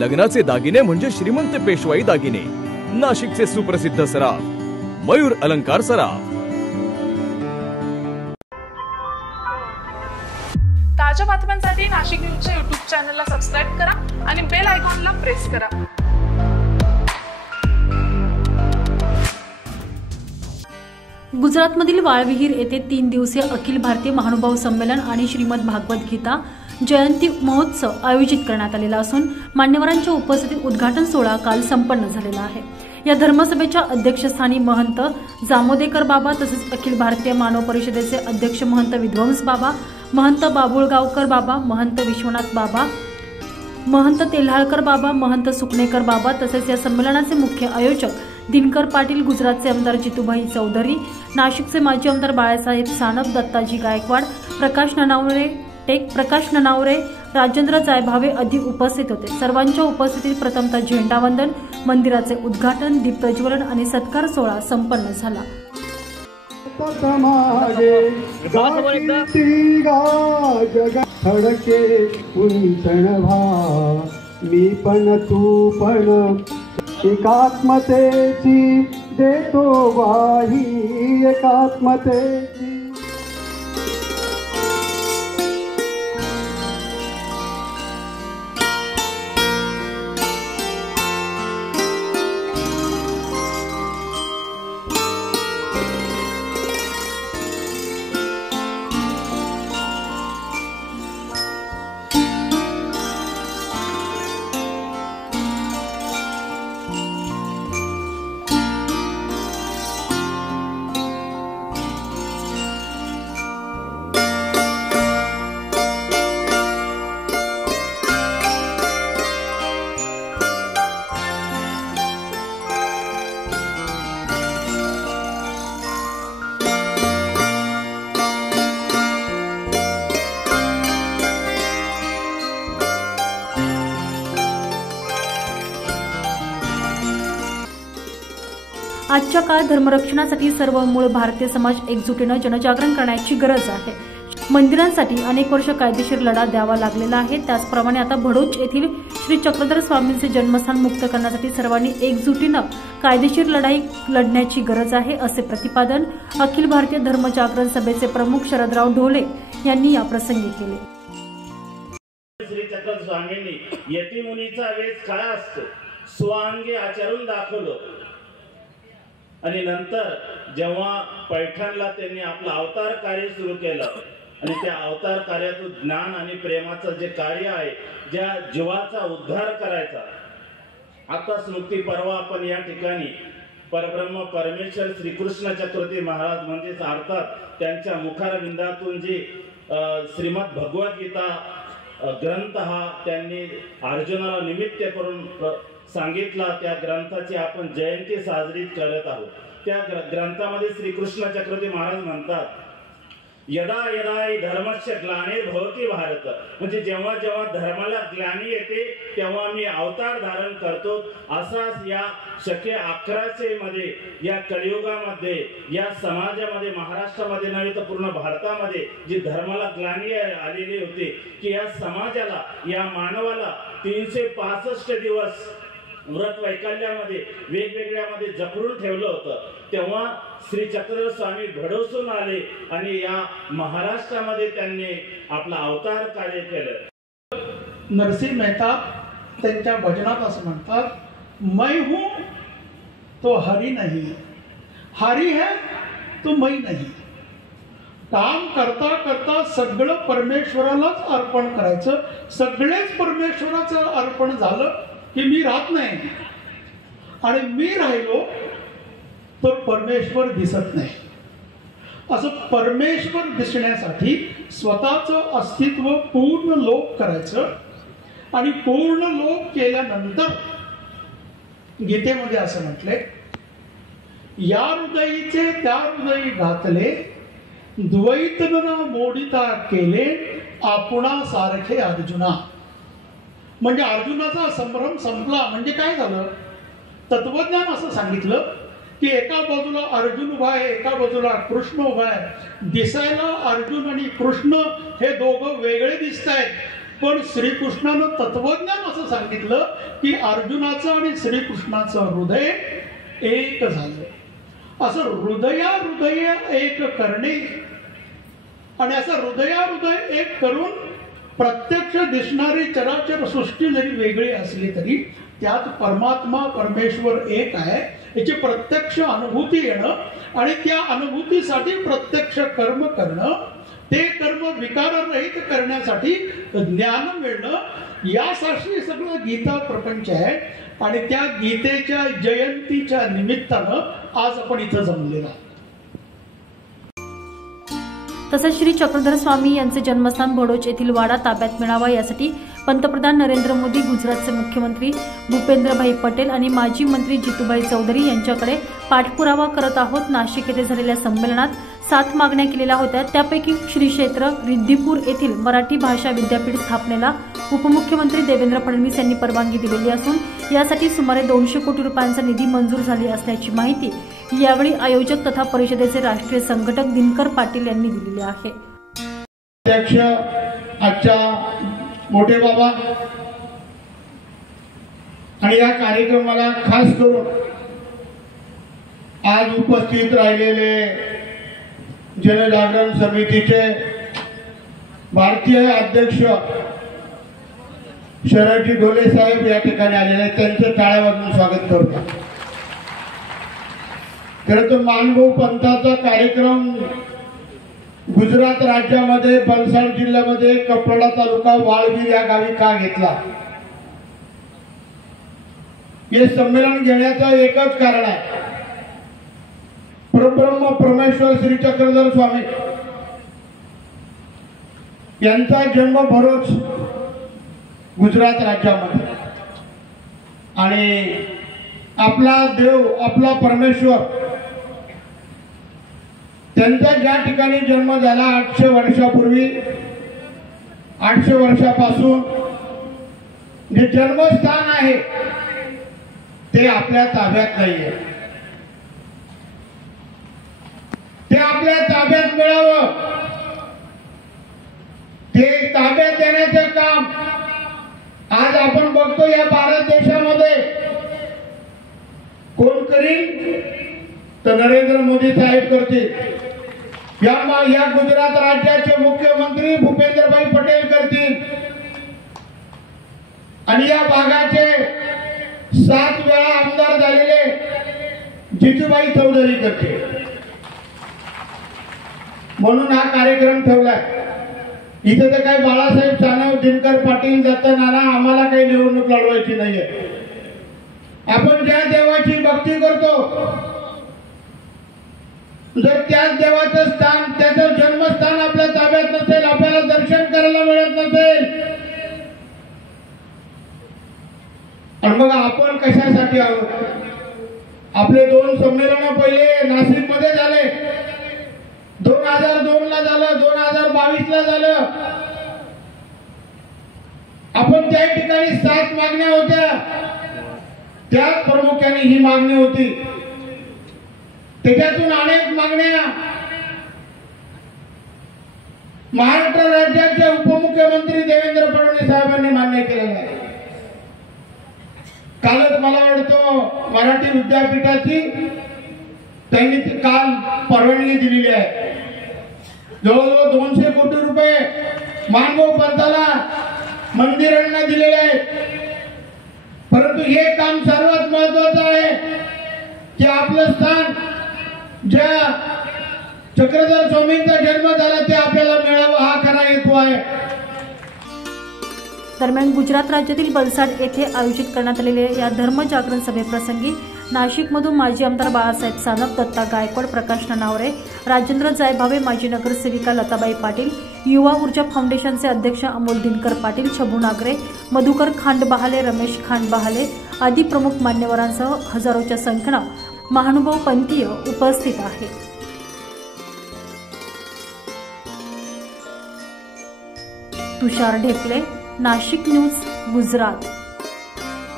लग्नाचे दागिने म्हणजे श्रीमंत पेशवाई दागिने, नाशिकचे सुप्रसिद्ध सराफ मयूर अलंकार सराफ। ताज्या बातम्यांसाठी नाशिक न्यूजच्या YouTube चॅनलला सबस्क्राइब करा आणि बेल आयकॉनला प्रेस करा। गुजरातमधील वाळविहीर येथे 3 दिवसीय अखिल भारतीय महानुभाव संमेलन आणि श्रीमद भागवत गीता जयंती महोत्सव आयोजित करण्यात आलेला असून मान्यवरांच्या उपस्थितीत उद्घाटन सोहळा काल संपन्न झालेला आहे। या धर्मसभेच्या अध्यक्षस्थानी महंत जामोदेकर बाबा तसेच अखिल भारतीय मानव परिषदेचे अध्यक्ष महंत विध्वंस बाबा, महंत बाबुळगावकर बाबा, महंत विश्वनाथ बाबा, महंत तेल्हाळकर बाबा, महंत सुकणेकर बाबा तसेच या संमेलनाचे मुख्य आयोजक दिनकर पाटील, गुजरातचे आमदार जितूभाई चौधरी, नाशिकचे माजी आमदार बाळासाहेब सानप, दत्ताजी गायकवाड, प्रकाश ननावरे, राजेंद्र जायभावे आदी उपस्थित होते। सर्वांच्या उपस्थितीत प्रथमतः झेंडावंदन, मंदिराचे उद्घाटन, दीप प्रज्वलन आणि सत्कार सोहळा संपन्न झाला। मी पण तू पण एकात्मतेची देतो वाही, एकात्मतेची। आजच्या काळात धर्मरक्षणासाठी सर्व मूळ भारतीय समाज एकजुटीने जनजागरण करण्याची गरज आहे। मंदिरांसाठी अनेक वर्ष कायदेशीर लढा द्यावा लागलेला आहे। त्याचप्रमाणे आता भडोच येथील श्री चक्रधर स्वामींचे जन्मस्थान मुक्त करण्यासाठी सर्वांनी एकजुटीने कायदेशीर लढाई लढण्याची गरज आहे, असे प्रतिपादन अखिल भारतीय धर्मजागरण सभेचे प्रमुख शरदराव ढोले यांनी या प्रसंगी केले। श्री चक्रधर स्वामींनी यतिमुनीचा वेश काय असतो स्वांगी आचरून दाखवलं आणि नंतर जेव्हा पैठणला त्यांनी आपलं अवतार कार्य सुरू केलं आणि त्या अवतार कार्यातून ज्ञान आणि प्रेमाचं जे कार्य आहे, ज्या जीवाचा उद्धार करायचा, आता स्मृती परवा आपण या ठिकाणी परब्रह्म परमेश्वर श्रीकृष्ण चक्रवर्ती महाराज म्हणजे अर्थात त्यांच्या मुखारविंदातून जी श्रीमद भगवत गीता ग्रंथ हा त्यांनी अर्जुनाला निमित्त करून सांगितला, त्या ग्रंथाची आपण जयंती साजरी करत आहोत। त्या ग्रंथामध्ये श्रीकृष्ण चक्रवर्ती महाराज म्हणतात, यदा यदा धर्मस्य ग्लानिर्भवति भारत, म्हणजे जेव्हा जेव्हा धर्माला ग्लानी येते तेव्हा मी अवतार धारण करतो। असाच या शके 1100 मध्ये या कलियुगामध्ये या समाजामध्ये महाराष्ट्रामध्ये नव्हे तर पूर्ण भारतामध्ये जी धर्माला ग्लानी आलेली होती की या समाजाला या मानवाला 365 दिवस व्रत वैकल्यामध्ये वेगवेगळ्यामध्ये जपडून ठेवलं होतं। तेव्हा श्री चक्रधर स्वामी घडवून आले आणि या महाराष्ट्रामध्ये त्यांनी आपला अवतार कार्य केलं। नरसिंह मेहता त्यांच्या भजनात असं म्हणतात, मैं हूं तो हरि नहीं, हरि है तो मैं नहीं। काम करता करता सगळं परमेश्वरालाच अर्पण करायचं, सगळेच परमेश्वराचं अर्पण झालं की मी राहत नाही आणि मी राहिलो तर परमेश्वर दिसत नाही। असं परमेश्वर दिसण्यासाठी स्वतःचं अस्तित्व पूर्ण लोप करायचं आणि पूर्ण लोप केल्यानंतर गीतेमध्ये असं म्हटलंय, या हृदयीचे त्या हृदयी घातले, द्वैत न मोडिता केले, आपणा सारखे अर्जुना। म्हणजे अर्जुनाचा संभ्रम संपला। म्हणजे काय झालं, तत्वज्ञान असं सांगितलं की एका बाजूला अर्जुन उभा आहे, एका बाजूला कृष्ण उभा आहे। दिसायला अर्जुन आणि कृष्ण हे दोघं वेगळे दिसत आहेत, पण श्रीकृष्णानं तत्वज्ञान असं सांगितलं की अर्जुनाचं आणि श्रीकृष्णाचं हृदय एक झालं। असं हृदय एक करणे आणि असं हृदय एक करून प्रत्यक्ष दिसणारी चराचर सृष्टी जरी वेगळी असली तरी त्यात परमात्मा परमेश्वर एक आहे याची प्रत्यक्ष अनुभूती येणं आणि त्या अनुभूतीसाठी प्रत्यक्ष कर्म करणं, ते कर्म विकाररहित करण्यासाठी ज्ञान मिळणं, यासाठी सगळं गीता प्रपंच आहे। आणि त्या गीतेच्या जयंतीच्या निमित्तानं आज आपण इथं जमलेलो आहोत। तसेच श्री चक्रधर स्वामी यांचे जन्मस्थान भोडोच येथील वाडा ताब्यात मिळावा यासाठी पंतप्रधान नरेंद्र मोदी, गुजरातचे मुख्यमंत्री भूपेंद्रभाई पटेल आणि माजी मंत्री जितूभाई चौधरी यांच्याकडे पाठपुरावा करत आहोत। नाशिक येथे झालेल्या संमेलनात 7 मागण्या केलेल्या होत्या, त्यापैकी श्री क्षेत्र रिद्धिपूर येथील मराठी भाषा विद्यापीठ स्थापनेला उपमुख्यमंत्री देवेंद्र फडणवीस यांनी परवानगी दिलेली असून यासाठी सुमारे 200 कोटी रुपयांचा निधी मंजूर झाली असल्याची माहिती यावेळी आयोजक तथा परिषदेचे राष्ट्रीय संघटक दिनकर पाटील यांनी दिलेली आहे। अध्यक्ष आजच्या मोठे बाबा आणि या कार्यक्रमाला खास करून आज उपस्थित राहिलेले जनजागरण समितीचे भारतीय अध्यक्ष शरदजी ढोले साहेब या ठिकाणी आलेले आहेत, त्यांचे टाळ्या वाजवून स्वागत करतो। खरं तर मानभाऊ पंथाचा कार्यक्रम गुजरात राज्यामध्ये वलसाड जिल्ह्यामध्ये कपराडा तालुका वाळवीर या गावी का घेतला, हे संमेलन घेण्याचं एकच कारण आहे। परब्रह्म परमेश्वर श्री चक्रधर स्वामी यांचा जन्म भरोच गुजरात राज्यामध्ये आणि आपला देव आपला परमेश्वर त्यांचा ज्या ठिकाणी जन्म झाला 800 वर्षापूर्वी, 800 वर्षापासून जे जन्मस्थान आहे ते आपल्या ताब्यात नाहीये, ते आपल्या ताब्यात मिळावं, ते ताब्यात देण्याचं काम आज आपण बघतो या भारत देशामध्ये कोण करील तर नरेंद्र मोदी साहेब करतील, या गुजरात राज्याचे मुख्यमंत्री भूपेंद्रभाई पटेल करतील आणि या भागाचे 7 वेळा आमदार झालेले जितूभाई चौधरी करतील। म्हणून हा कार्यक्रम ठेवलाय। इथे तर काही बाळासाहेब सानव, दिनकर पाटील, दत्त नाना आम्हाला काही निवडणूक लढवायची नाहीये। आपण ज्या देवाची भक्ती करतो जर त्याच देवाचं स्थान, त्याचं जन्मस्थान आपल्या ताब्यात नसेल, आपल्याला दर्शन करायला मिळत नसेल, आणि मग आपण कशासाठी आहोत? आपले 2 संमेलन पहिले नाशिक मध्ये झाले, 2002 ला झालं, 2022 ला झालं। आपण त्या ठिकाणी 7 मागण्या होत्या, त्यात प्रामुख्याने ही मागणी होती। त्याच्यातून अनेक मागण्या महाराष्ट्र राज्याचे उपमुख्यमंत्री देवेंद्र फडणवीस साहेबांनी मान्य केलेल्या आहे। कालच मला वाटतं मराठी विद्यापीठाची त्यांनी काल परवानगी दिलेली आहे। जवळजवळ 200 कोटी रुपये मानभाऊ पंथाला मंदिरांना दिलेले आहेत। परंतु हे काम सर्वात महत्वाचं आहे की आपलं स्थान ज्या चक्रधर स्वामींचा जन्म झाला ते आपल्याला मिळावं, हा खरा हेतू आहे। दरम्यान गुजरात राज्यातील वलसाड येथे आयोजित करण्यात आलेल्या या धर्मजागरण सभेप्रसंगी नाशिकमधून माजी आमदार बाळासाहेब सानप, दत्ता गायकवाड, प्रकाश नानावरे, राजेंद्र जायभावे, माजी नगरसेविका लताबाई पाटील, युवा ऊर्जा फाउंडेशनचे अध्यक्ष अमोल दिनकर पाटील, छबू नागरे, मधुकर खांडबहाले, रमेश खांडबहाले आदी प्रमुख मान्यवरांसह हजारोच्या संख्येनं महानुभाव पंथीय उपस्थित आहेत। तुषार ढेपले, नाशिक न्यूज, गुजरात।